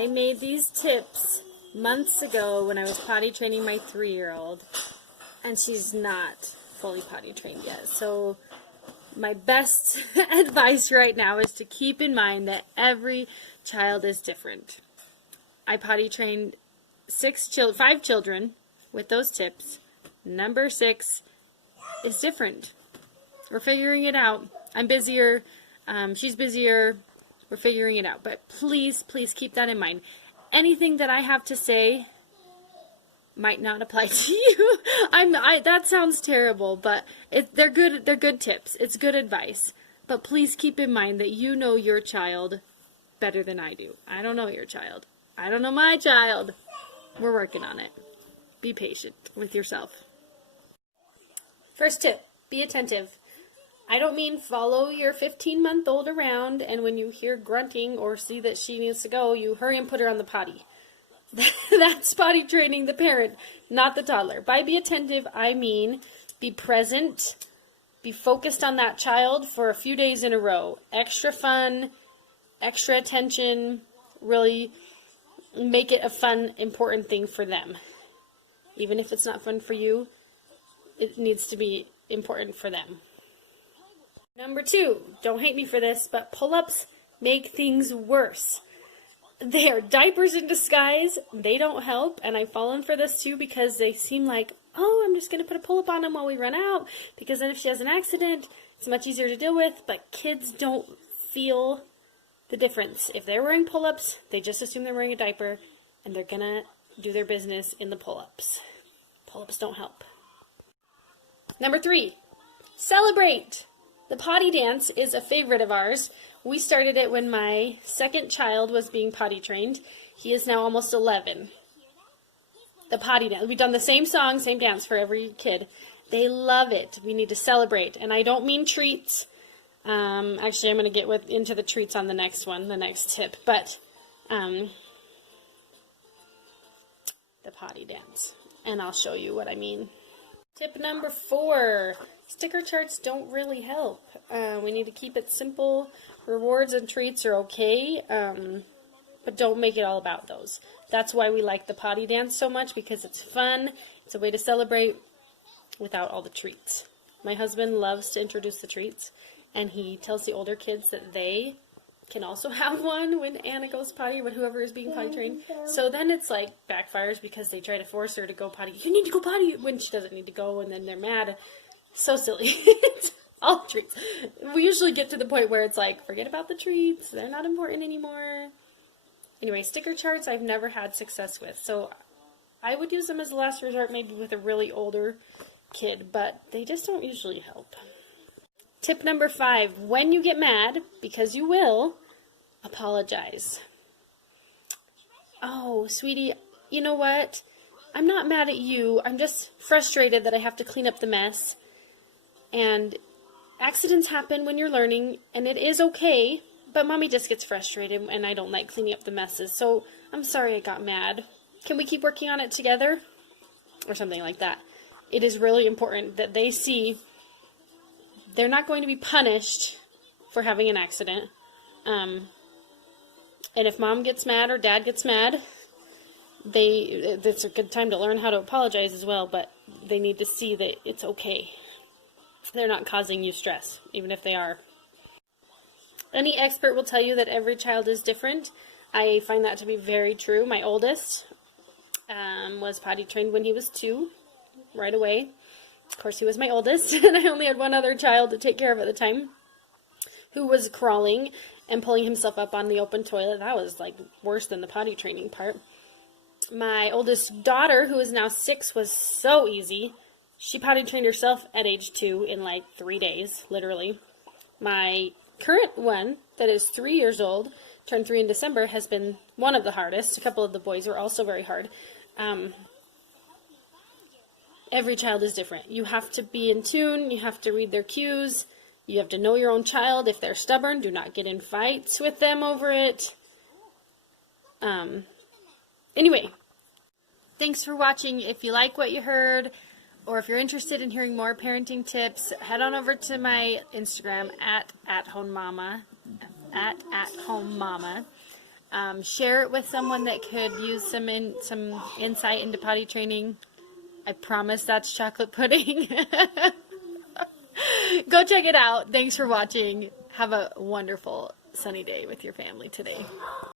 I made these tips months ago when I was potty training my 3-year-old, and she's not fully potty trained yet. So my best advice right now is to keep in mind that every child is different. I potty trained 5 children with those tips. Number 6 is different. We're figuring it out. I'm busier. She's busier. We're figuring it out. But please, please keep that in mind. Anything that I have to say might not apply to you. That sounds terrible, but they're good. They're good tips. It's good advice. But please keep in mind that you know your child better than I do. I don't know your child. I don't know my child. We're working on it. Be patient with yourself. First tip, be attentive. I don't mean follow your 15-month-old around, and when you hear grunting or see that she needs to go, you hurry and put her on the potty. That's potty training the parent, not the toddler. By be attentive, I mean be present, be focused on that child for a few days in a row. Extra fun, extra attention, really make it a fun, important thing for them. Even if it's not fun for you, it needs to be important for them. Number 2, don't hate me for this, but pull-ups make things worse. They are diapers in disguise. They don't help, and I've fallen for this too because they seem like, oh, I'm just going to put a pull-up on them while we run out, because then if she has an accident, it's much easier to deal with, but kids don't feel the difference. If they're wearing pull-ups, they just assume they're wearing a diaper, and they're going to do their business in the pull-ups. Pull-ups don't help. Number 3, celebrate. The potty dance is a favorite of ours. We started it when my second child was being potty trained. He is now almost 11. The potty dance. We've done the same song, same dance for every kid. They love it. We need to celebrate. And I don't mean treats. Actually, I'm going to get into the treats on the next one, the next tip. But the potty dance. And I'll show you what I mean. Tip number 4, sticker charts don't really help. We need to keep it simple. Rewards and treats are okay, but don't make it all about those. That's why we like the potty dance so much, because it's fun. It's a way to celebrate without all the treats. My husband loves to introduce the treats, and he tells the older kids that they can also have one when Anna goes potty, when whoever is being potty trained. So then it's like backfires because they try to force her to go potty. You need to go potty when she doesn't need to go, and then they're mad. So silly. All treats. We usually get to the point where it's like, forget about the treats. They're not important anymore. Anyway, sticker charts I've never had success with. So I would use them as a last resort, maybe with a really older kid, but they just don't usually help. Tip number 5, when you get mad, because you will, apologize. Oh, sweetie, you know what? I'm not mad at you. I'm just frustrated that I have to clean up the mess. And accidents happen when you're learning, and it is okay, but Mommy just gets frustrated, and I don't like cleaning up the messes. So I'm sorry I got mad. Can we keep working on it together? Or something like that. It is really important that they see they're not going to be punished for having an accident. And if Mom gets mad or Dad gets mad, it's a good time to learn how to apologize as well, but they need to see that it's okay. They're not causing you stress, even if they are. Any expert will tell you that every child is different. I find that to be very true. My oldest was potty trained when he was 2, right away. Of course, he was my oldest, and I only had one other child to take care of at the time, who was crawling and pulling himself up on the open toilet. That was, like, worse than the potty training part. My oldest daughter, who is now 6, was so easy. She potty trained herself at age 2 in, like, 3 days, literally. My current one, that is 3 years old, turned 3 in December, has been one of the hardest. A couple of the boys were also very hard. Every child is different. You have to be in tune. You have to read their cues. You have to know your own child. If they're stubborn, do not get in fights with them over it. Anyway, thanks for watching. If you like what you heard, or if you're interested in hearing more parenting tips, head on over to my Instagram at @homemama. Share it with someone that could use some insight into potty training. I promise that's chocolate pudding. Go check it out. Thanks for watching. Have a wonderful sunny day with your family today.